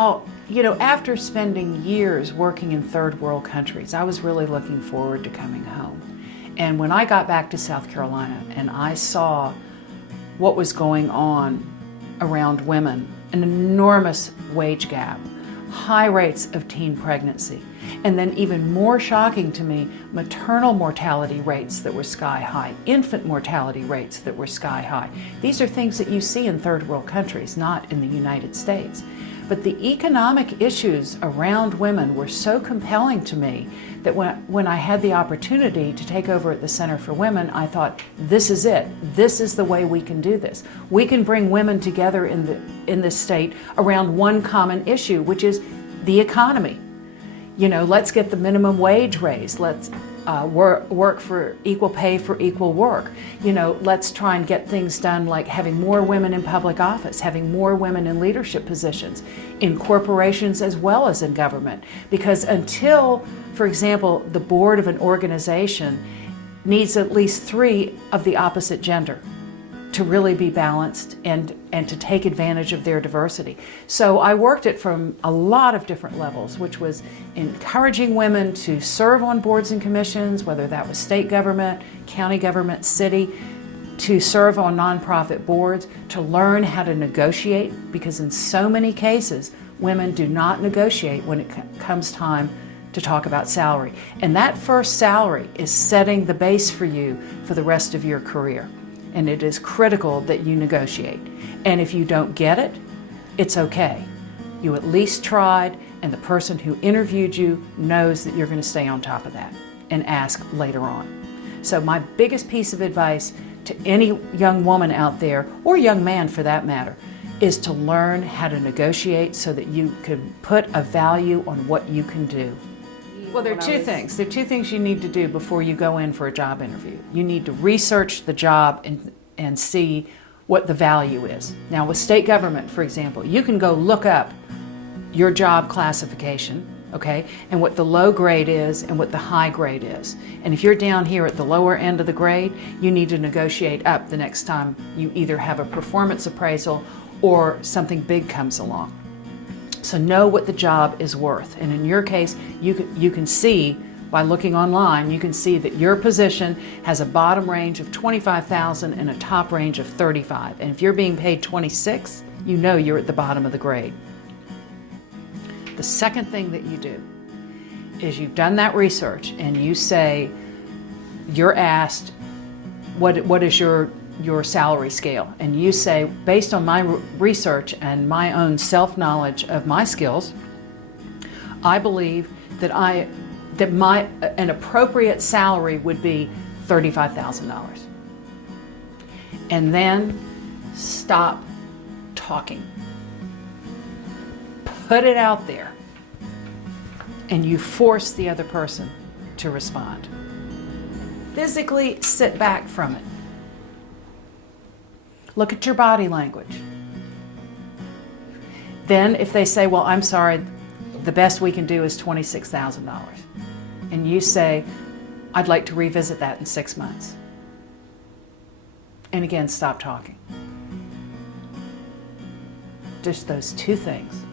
Oh, after spending years working in third world countries, I was really looking forward to coming home. And when I got back to South Carolina and I saw what was going on around women, an enormous wage gap, high rates of teen pregnancy, and then even more shocking to me, maternal mortality rates that were sky high, infant mortality rates that were sky high. These are things that you see in third world countries, not in the United States. But the economic issues around women were so compelling to me that when I had the opportunity to take over at the Center for Women, I thought, this is it. This is the way we can do this. We can bring women together in this state around one common issue, which is the economy. Let's get the minimum wage raised. Let's work for equal pay for equal work. Let's try and get things done like having more women in public office, having more women in leadership positions, in corporations as well as in government. Because until, for example, the board of an organization needs at least 3 of the opposite gender to really be balanced and to take advantage of their diversity. So I worked it from a lot of different levels, which was encouraging women to serve on boards and commissions, whether that was state government, county government, city, to serve on nonprofit boards, to learn how to negotiate, because in so many cases, women do not negotiate when it comes time to talk about salary. And that first salary is setting the base for you for the rest of your career. And it is critical that you negotiate. And if you don't get it, it's okay. You at least tried, and the person who interviewed you knows that you're going to stay on top of that and ask later on. So my biggest piece of advice to any young woman out there, or young man for that matter, is to learn how to negotiate so that you can put a value on what you can do. Well, there are two things. There are 2 things you need to do before you go in for a job interview. You need to research the job and see what the value is. Now, with state government, for example, you can go look up your job classification, okay, and what the low grade is and what the high grade is. And if you're down here at the lower end of the grade, you need to negotiate up the next time you either have a performance appraisal or something big comes along. So know what the job is worth. And in your case, you can see by looking online, you can see that your position has a bottom range of $25,000 and a top range of $35,000. And if you're being paid $26,000, you know you're at the bottom of the grade. The second thing that you do is you've done that research and you say, you're asked, what is your salary scale? And you say, based on my research and my own self-knowledge of my skills, I believe that an appropriate salary would be $35,000. And then stop talking. Put it out there, and you force the other person to respond. Physically sit back from it. Look at your body language. Then if they say, well, I'm sorry, the best we can do is $26,000. And you say, I'd like to revisit that in 6 months. And again, stop talking. Just those 2 things.